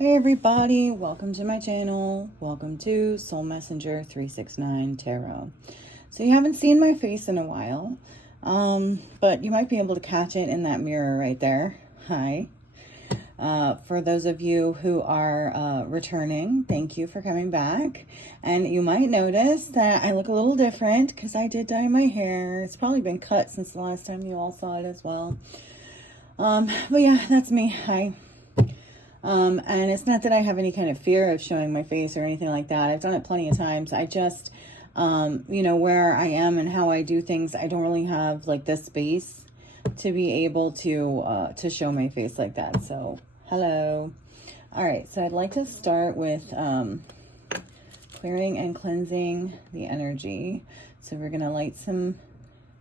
Hey everybody, welcome to my channel. Welcome to Soul Messenger 369 Tarot. So you haven't seen my face in a while, but you might be able to catch it in that mirror right there. Hi. For those of you who are returning, thank you for coming back. And you might notice that I look a little different because I did dye my hair. It's probably been cut since the last time you all saw it as well. But yeah, that's me. Hi. And it's not that I have any kind of fear of showing my face or anything like that. I've done it plenty of times. I just, where I am and how I do things, I don't really have like the space to be able to show my face like that. So, hello. All right. So I'd like to start with, clearing and cleansing the energy. So we're going to light some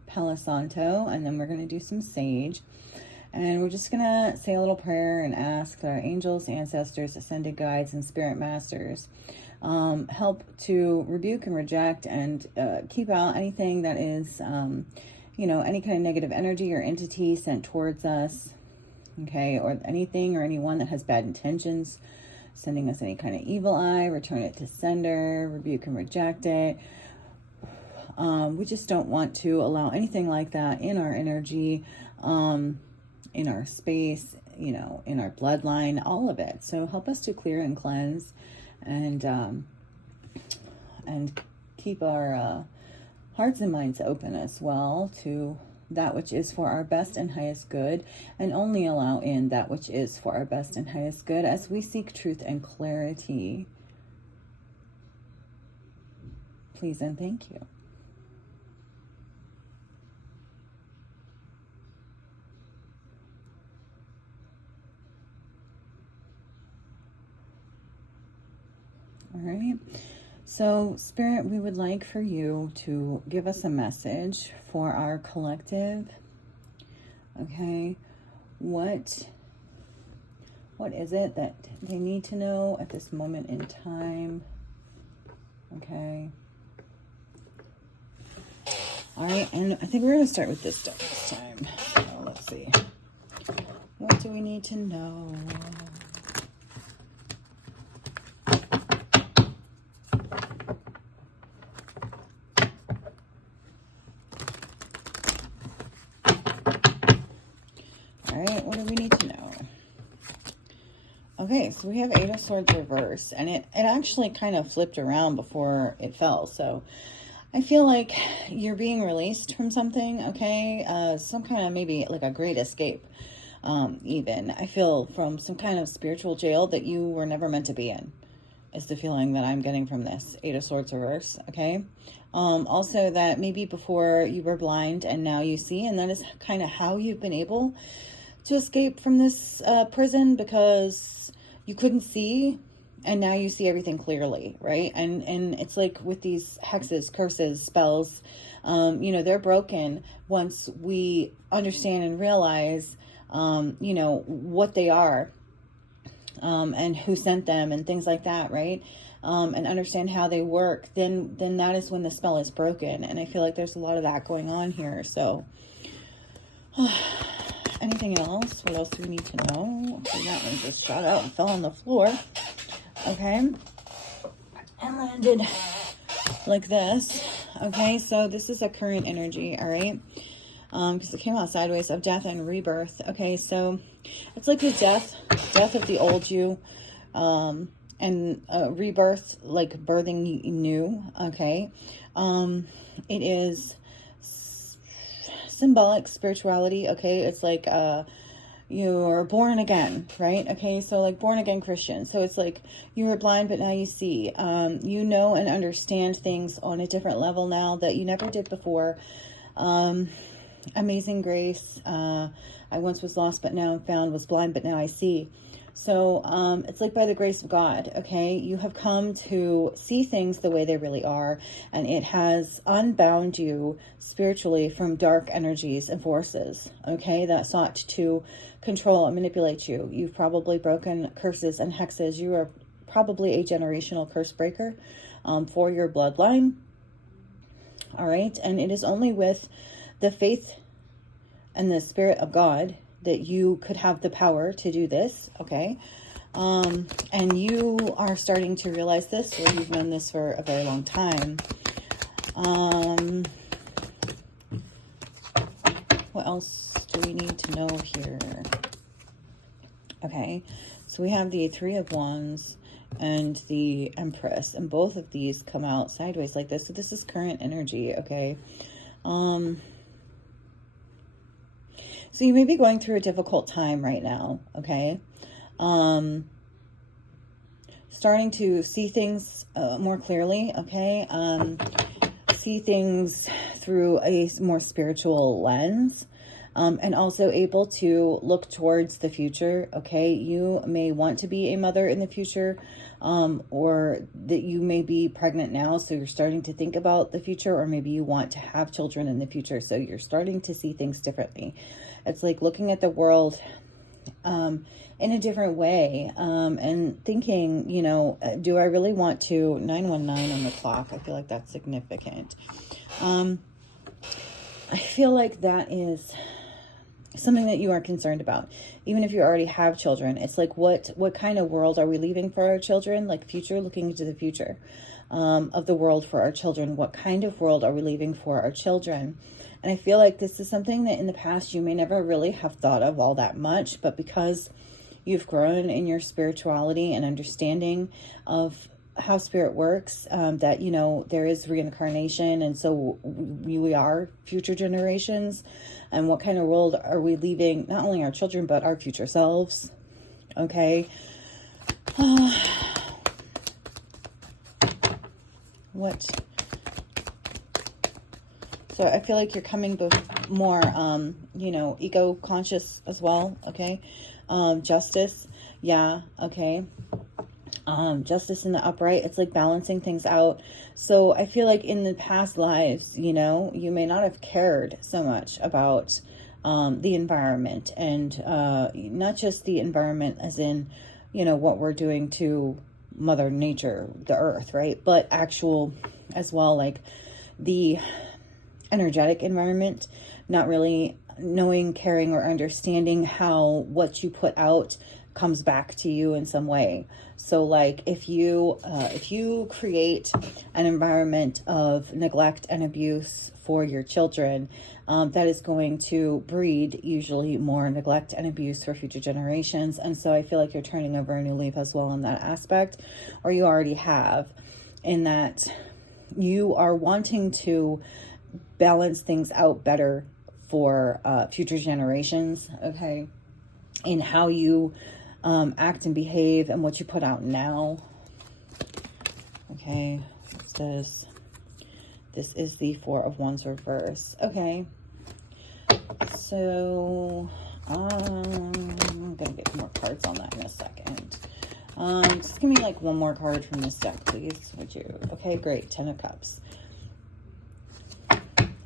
Palo Santo and then we're going to do some sage. And we're just going to say a little prayer and ask our angels, ancestors, ascended guides, and spirit masters help to rebuke and reject and keep out anything that is, any kind of negative energy or entity sent towards us, okay, or anything or anyone that has bad intentions, sending us any kind of evil eye, return it to sender, rebuke and reject it. We just don't want to allow anything like that in our energy, in our space, in our bloodline, all of it. So help us to clear and cleanse and keep our hearts and minds open as well to that which is for our best and highest good, and only allow in that which is for our best and highest good as we seek truth and clarity. Please and thank you. All right. So, Spirit, we would like for you to give us a message for our collective. Okay. What is it that they need to know at this moment in time? Okay. All right. And I think we're going to start with this deck this time. So let's see. What do we need to know? What do we need to know? Okay, so we have Eight of Swords reverse, and it actually kind of flipped around before it fell. So I feel like you're being released from something, okay? Some kind of maybe like a great escape, even. I feel from some kind of spiritual jail that you were never meant to be in, is the feeling that I'm getting from this Eight of Swords reverse, okay? Also that maybe before you were blind and now you see, and that is kind of how you've been able to escape from this prison, because you couldn't see and now you see everything clearly, right? And it's like with these hexes, curses, spells, they're broken once we understand and realize what they are, and who sent them and things like that, right? And understand how they work, then that is when the spell is broken. And I feel like there's a lot of that going on here. So anything else? What else do we need to know? Okay, that one just shot out and fell on the floor. Okay. And landed like this. Okay, so this is a current energy, all right? Because it came out sideways, of death and rebirth. Okay, so it's like the death of the old you, and rebirth, like birthing new. Okay, it is symbolic spirituality. Okay, it's like you're born again, right? Okay, so like born again Christian. So it's like you were blind, but now you see. You know and understand things on a different level now that you never did before. Amazing grace. I once was lost, but now I'm found, was blind, but now I see. So it's like by the grace of God, okay, you have come to see things the way they really are, and it has unbound you spiritually from dark energies and forces, okay, that sought to control and manipulate you. You've probably broken curses and hexes. You are probably a generational curse breaker for your bloodline, all right, and it is only with the faith and the Spirit of God that you could have the power to do this, okay? And you are starting to realize this, or you've known this for a very long time. What else do we need to know here? Okay, so we have the Three of Wands and the Empress, and both of these come out sideways like this. So this is current energy, okay? So you may be going through a difficult time right now, okay? Starting to see things more clearly, okay? See things through a more spiritual lens. And also able to look towards the future, okay? You may want to be a mother in the future, or that you may be pregnant now, so you're starting to think about the future, or maybe you want to have children in the future, so you're starting to see things differently. It's like looking at the world in a different way, and thinking, you know, do I really want to, 919 on the clock, I feel like that's significant. I feel like that is something that you are concerned about, even if you already have children. It's like, what kind of world are we leaving for our children? Like future, looking into the future of the world for our children. What kind of world are we leaving for our children? And I feel like this is something that in the past you may never really have thought of all that much, but because you've grown in your spirituality and understanding of how spirit works, that, you know, there is reincarnation, and so we are future generations, and what kind of world are we leaving not only our children but our future selves, okay? So I feel like you're coming more you know, ego conscious as well, okay? Justice, yeah, okay. Justice in the upright, it's like balancing things out. So I feel like in the past lives, you know, you may not have cared so much about the environment, and not just the environment as in, you know, what we're doing to Mother Nature, the earth, right? But actual as well, like the energetic environment, not really knowing, caring, or understanding how what you put out comes back to you in some way. So like if you create an environment of neglect and abuse for your children, that is going to breed usually more neglect and abuse for future generations. And so I feel like you're turning over a new leaf as well in that aspect, or you already have, in that you are wanting to balance things out better for future generations, okay, in how you act and behave and what you put out now. Okay, what's this? This is the Four of Wands reverse. Okay, so I'm gonna get more cards on that in a second. Just give me like one more card from this deck, please, would you? Okay, great. 10 of Cups.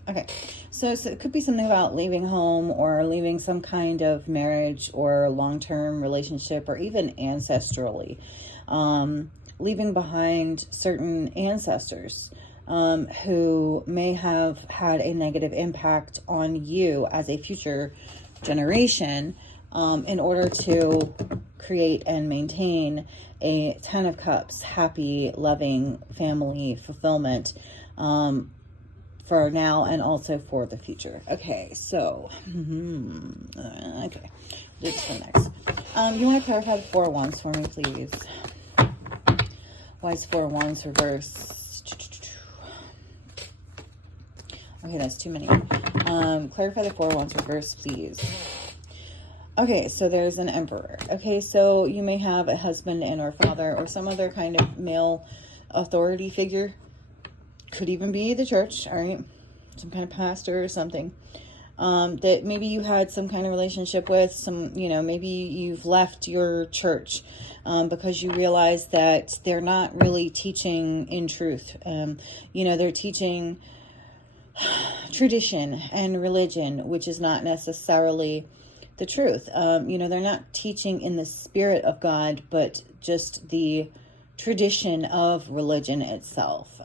Okay, so it could be something about leaving home, or leaving some kind of marriage or long-term relationship, or even ancestrally. Leaving behind certain ancestors who may have had a negative impact on you as a future generation, in order to create and maintain a 10 of Cups, happy, loving family fulfillment, for now and also for the future. Okay, so okay, this for next. You want to clarify the Four of Wands for me, please? Why is Four of Wands reverse? Okay, that's too many. Clarify the Four of Wands reverse, please. Okay, so there's an Emperor. Okay, so you may have a husband and or father or some other kind of male authority figure. Could even be the church, all right? Some kind of pastor or something. That maybe you had some kind of relationship with, some, you know, maybe you've left your church because you realize that they're not really teaching in truth. You know, they're teaching tradition and religion, which is not necessarily the truth. You know, they're not teaching in the spirit of God, but just the tradition of religion itself.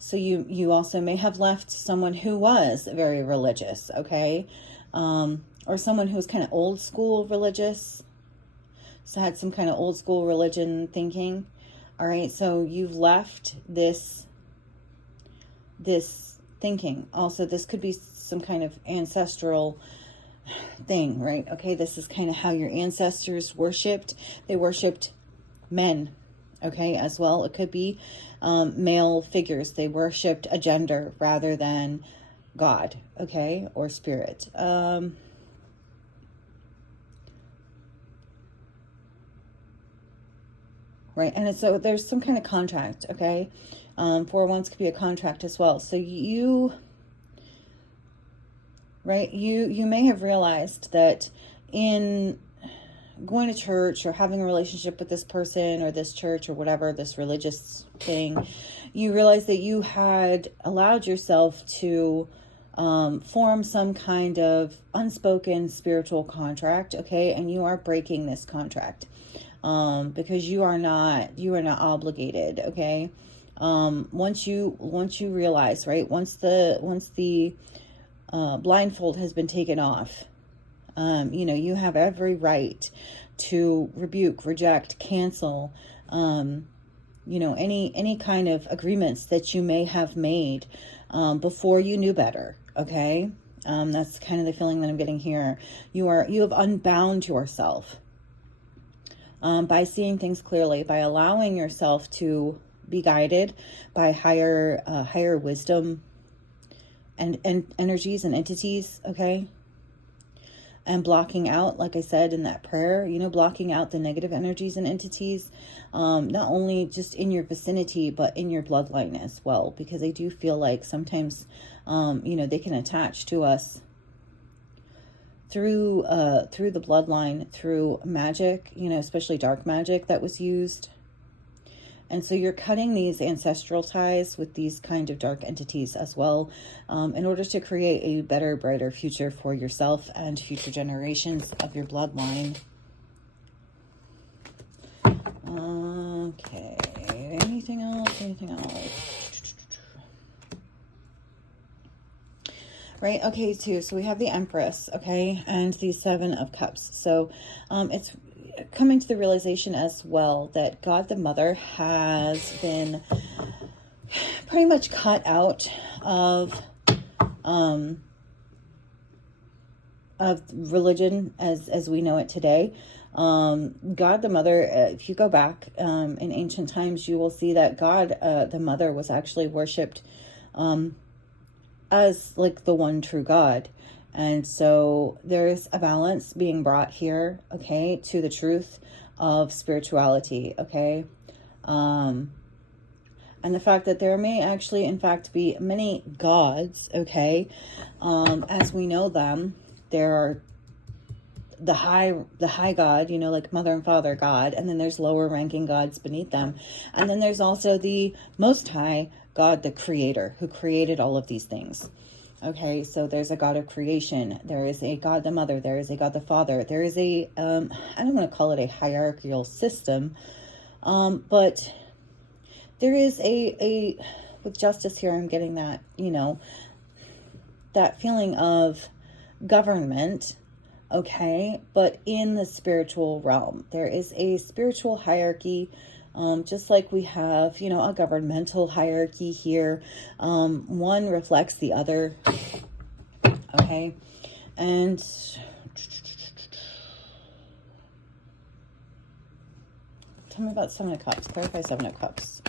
So you also may have left someone who was very religious, okay? Or someone who's kind of old school religious. had some kind of old school religion thinking. All right, so you've left this thinking. Also, this could be some kind of ancestral thing, right? Okay, this is kind of how your ancestors worshipped. They worshipped men, okay, as well. It could be male figures. They worshipped a gender rather than God, okay, or spirit. Right, and so there's some kind of contract, okay? 4-1s could be a contract as well. So you, right, you may have realized that in going to church or having a relationship with this person or this church or whatever, this religious thing, you realize that you had allowed yourself to form some kind of unspoken spiritual contract, okay? And you are breaking this contract because you are not obligated, okay? Once you realize, right, once the blindfold has been taken off, you have every right to rebuke, reject, cancel, any kind of agreements that you may have made before you knew better. Okay. That's kind of the feeling that I'm getting here. You have unbound yourself by seeing things clearly, by allowing yourself to be guided by higher wisdom and energies and entities. Okay. And blocking out, like I said in that prayer, blocking out the negative energies and entities, not only just in your vicinity, but in your bloodline as well, because I do feel like sometimes, they can attach to us through the bloodline, through magic, especially dark magic that was used. And so you're cutting these ancestral ties with these kind of dark entities as well, in order to create a better, brighter future for yourself and future generations of your bloodline. Okay, anything else? Right, okay, too. So we have the Empress, okay, and the Seven of Cups. So it's coming to the realization as well that God the Mother has been pretty much cut out of religion as we know it today. God the Mother, if you go back in ancient times, you will see that God the Mother was actually worshipped as like the one true God. And so there's a balance being brought here, okay, to the truth of spirituality, okay? And the fact that there may actually, in fact, be many gods, okay? As we know them, there are the high God, like Mother and Father God, and then there's lower ranking gods beneath them. And then there's also the Most High God, the Creator, who created all of these things. Okay, so there's a God of creation. There is a God the Mother. There is a God the Father. There is a, I don't want to call it a hierarchical system, but there is with justice here, I'm getting that, that feeling of government, okay, but in the spiritual realm. There is a spiritual hierarchy, just like we have, a governmental hierarchy here. One reflects the other, okay? And tell me about Seven of Cups. Clarify Seven of Cups.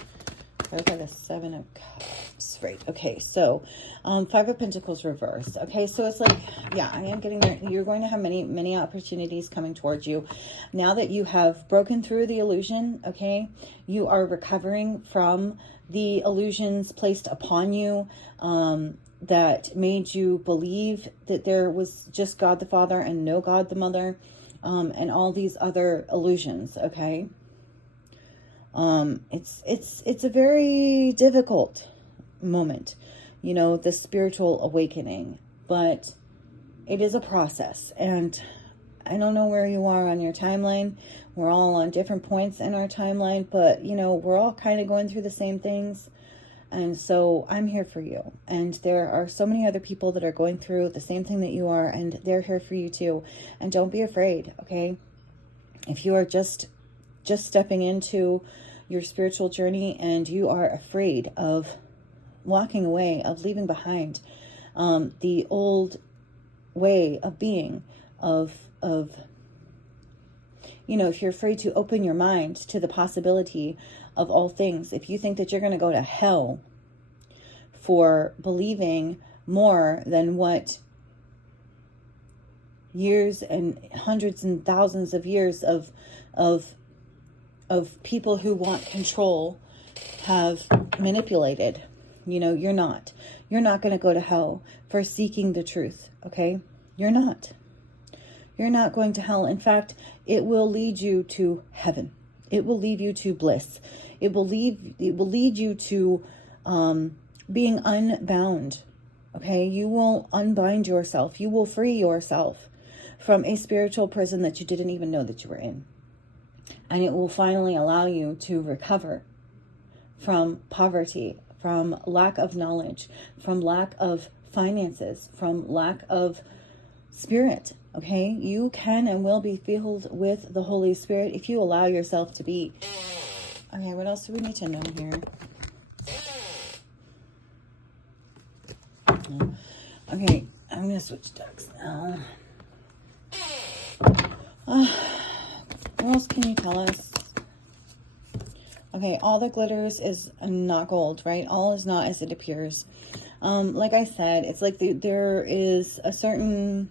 Clarify the Seven of Cups. Right. Okay. So, Five of Pentacles reversed. Okay. So it's like, yeah, I am getting there. You're going to have many, many opportunities coming towards you. Now that you have broken through the illusion, okay, you are recovering from the illusions placed upon you, that made you believe that there was just God the Father and no God the Mother, and all these other illusions. Okay. It's a very difficult moment, the spiritual awakening, but it is a process. And I don't know where you are on your timeline. We're all on different points in our timeline, but we're all kind of going through the same things. And so I'm here for you. And there are so many other people that are going through the same thing that you are, and they're here for you too. And don't be afraid. Okay. If you are just stepping into your spiritual journey and you are afraid of walking away, of leaving behind the old way of being, of if you're afraid to open your mind to the possibility of all things, if you think that you're going to go to hell for believing more than what years and hundreds and thousands of years of people who want control have manipulated, you're not going to go to hell for seeking the truth. Okay. You're not going to hell. In fact, it will lead you to heaven. It will lead you to bliss. It will lead you to being unbound. Okay. You will unbind yourself. You will free yourself from a spiritual prison that you didn't even know that you were in. And it will finally allow you to recover from poverty, from lack of knowledge, from lack of finances, from lack of spirit. Okay? You can and will be filled with the Holy Spirit if you allow yourself to be. Okay, what else do we need to know here? Okay, I'm going to switch decks now. What else can you tell us? Okay, all that glitters is not gold, right? All is not as it appears. Like I said, it's like there is a certain,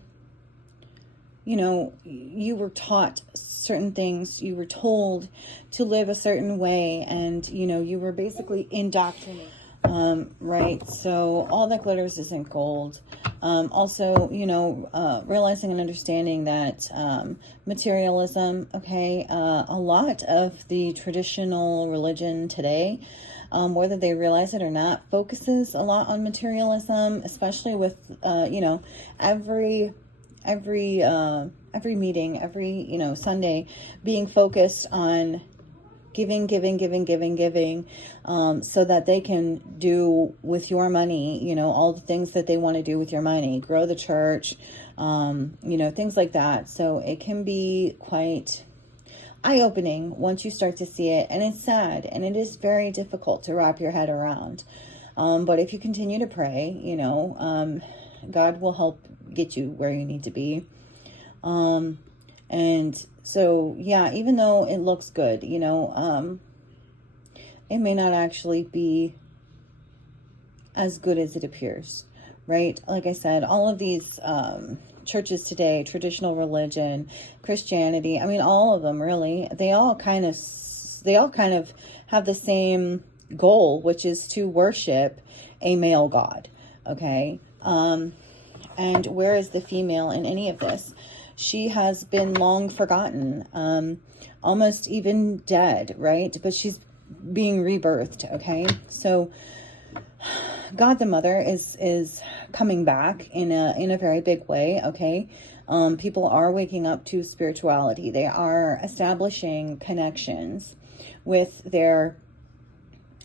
you were taught certain things. You were told to live a certain way, and, you were basically indoctrinated. Right. So all that glitters isn't gold. Also, realizing and understanding that materialism, okay, a lot of the traditional religion today, whether they realize it or not, focuses a lot on materialism, especially with, every meeting, every, Sunday being focused on giving, so that they can do with your money, all the things that they want to do with your money, grow the church, things like that. So it can be quite eye-opening once you start to see it, and it's sad, and it is very difficult to wrap your head around. But if you continue to pray, God will help get you where you need to be. And so, yeah, even though it looks good, it may not actually be as good as it appears, right? Like I said, all of these churches today, traditional religion, Christianity, I mean, all of them really, they all kind of have the same goal, which is to worship a male god, okay? And where is the female in any of this? She has been long forgotten, almost even dead, right? But she's being rebirthed, okay? So God the Mother is coming back in a very big way, okay? People are waking up to spirituality. They are establishing connections with their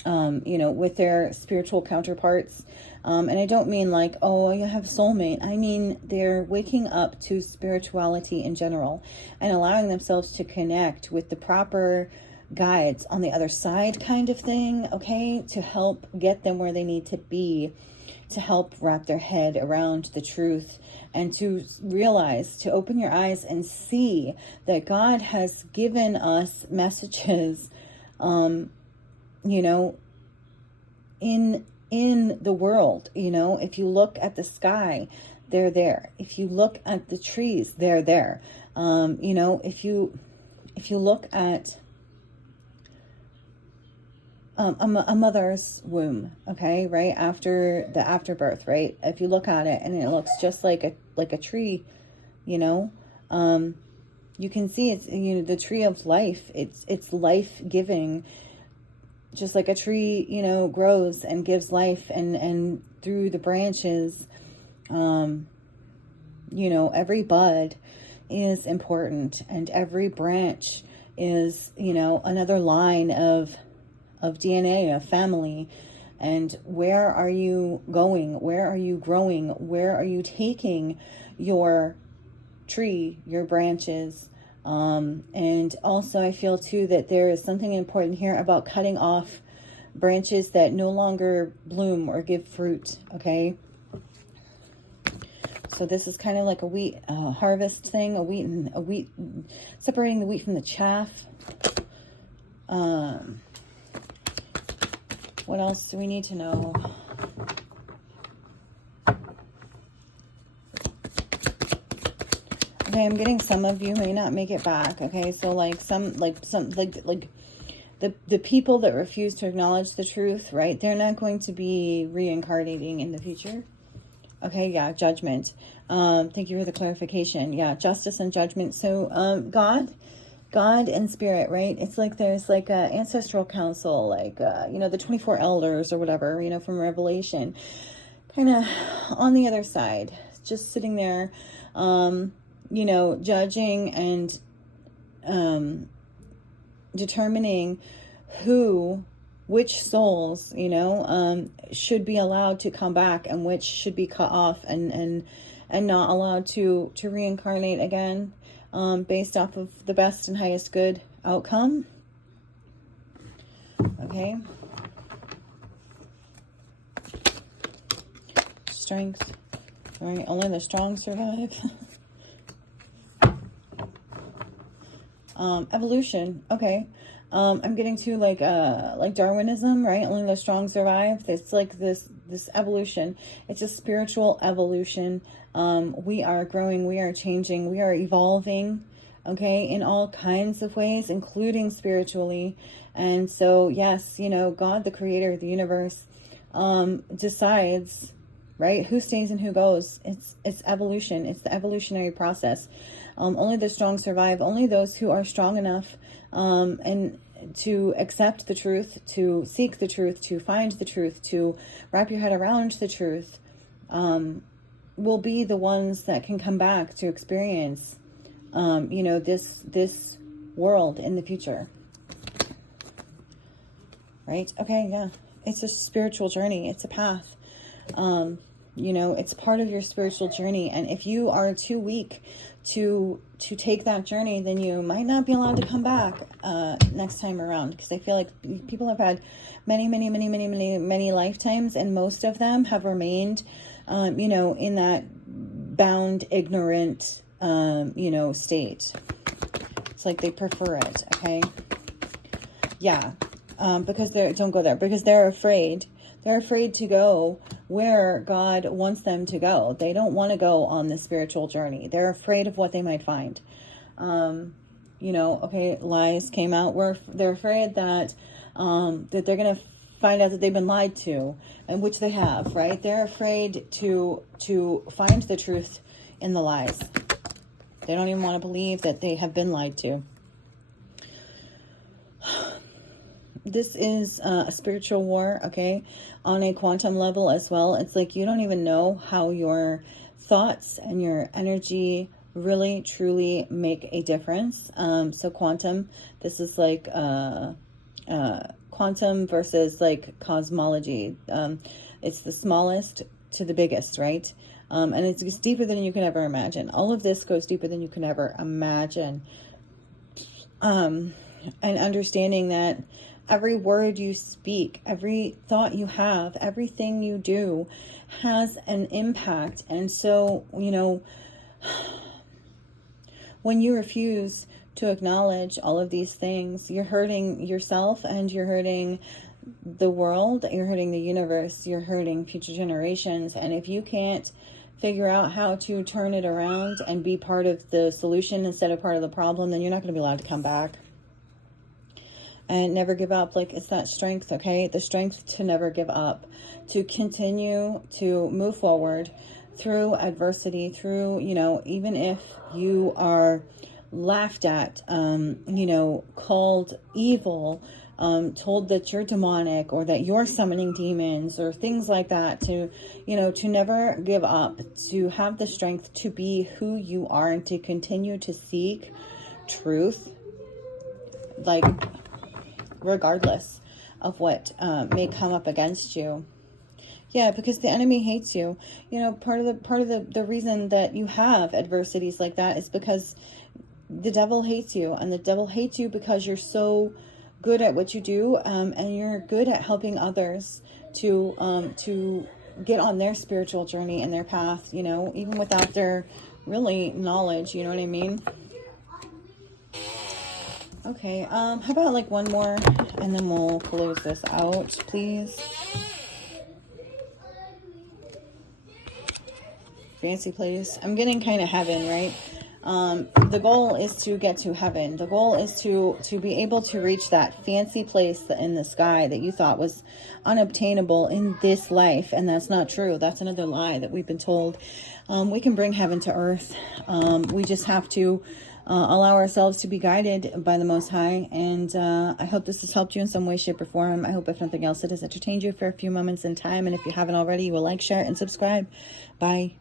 with their spiritual counterparts. And I don't mean like, oh, you have a soulmate. I mean, they're waking up to spirituality in general and allowing themselves to connect with the proper guides on the other side kind of thing, okay, to help get them where they need to be, to help wrap their head around the truth, and to realize, to open your eyes and see that God has given us messages, in the world. If you look at the sky, they're there. If you look at the trees, they're there. If you look at a mother's womb, okay, right after the afterbirth, right? If you look at it and it looks just like a tree, you can see it's the tree of life. It's life giving. Just like a tree, grows and gives life, and through the branches, every bud is important, and every branch is, another line of DNA, of family. And where are you going? Where are you growing? Where are you taking your tree, your branches, And also I feel too that there is something important here about cutting off branches that no longer bloom or give fruit. Okay. So this is kind of like a wheat harvest thing, a wheat, separating the wheat from the chaff. What else do we need to know? Okay, I'm getting some of you may not make it back. Okay, so like the people that refuse to acknowledge the truth, right? They're not going to be reincarnating in the future. Okay, yeah, judgment. Thank you for the clarification. Yeah, justice and judgment. So God and spirit, right? It's like there's like a ancestral council, like the 24 elders or whatever, from Revelation, kind of on the other side, just sitting there, judging and determining which souls, should be allowed to come back and which should be cut off and not allowed to reincarnate again, based off of the best and highest good outcome. Okay. Strength. All right, only the strong survive. Evolution. Okay. I'm getting to like Darwinism, right? Only the strong survive. It's like this evolution. It's a spiritual evolution. We are growing, we are changing, we are evolving, okay, in all kinds of ways, including spiritually. And so, yes, God, the creator of the universe, decides, right, who stays and who goes. It's evolution. It's the evolutionary process. Only the strong survive. Only those who are strong enough and to accept the truth, to seek the truth, to find the truth, to wrap your head around the truth, will be the ones that can come back to experience, this world in the future. Right? Okay, yeah. It's a spiritual journey. It's a path. It's part of your spiritual journey. And if you are too weak to take that journey, then you might not be allowed to come back next time around, because I feel like people have had many lifetimes, and most of them have remained in that bound, ignorant state. It's like they prefer it. Okay, yeah. Because don't go there, because they're afraid to go where God wants them to go. They don't want to go on the spiritual journey. They're afraid of what they might find. Okay, lies came out. They're afraid that they're going to find out that they've been lied to, and which they have, right? They're afraid to find the truth in the lies. They don't even want to believe that they have been lied to. This is a spiritual war, okay, on a quantum level as well. It's like you don't even know how your thoughts and your energy really, truly make a difference. So quantum, this is like quantum versus like cosmology. It's the smallest to the biggest, right? And it's deeper than you can ever imagine. All of this goes deeper than you can ever imagine. And understanding that every word you speak, every thought you have, everything you do has an impact. And so, when you refuse to acknowledge all of these things, you're hurting yourself, and you're hurting the world, you're hurting the universe, you're hurting future generations. And if you can't figure out how to turn it around and be part of the solution instead of part of the problem, then you're not going to be allowed to come back. And never give up. Like, it's that strength, okay? The strength to never give up, to continue to move forward through adversity, through, even if you are laughed at, called evil, told that you're demonic or that you're summoning demons or things like that, to never give up, to have the strength to be who you are and to continue to seek truth, like, regardless of what may come up against you. Yeah, because the enemy hates you. Part of the reason that you have adversities like that is because the devil hates you, and the devil hates you because you're so good at what you do, and you're good at helping others to get on their spiritual journey and their path, you know, even without their really knowledge, you know what I mean? Okay, how about like one more, and then we'll close this out, please. Fancy place. I'm getting kind of heaven, right? The goal is to get to heaven. The goal is to be able to reach that fancy place in the sky that you thought was unobtainable in this life. And that's not true. That's another lie that we've been told. We can bring heaven to earth. We just have to allow ourselves to be guided by the Most High. And I hope this has helped you in some way, shape, or form. I hope, if nothing else, it has entertained you for a few moments in time. And if you haven't already, you will like, share, and subscribe. Bye.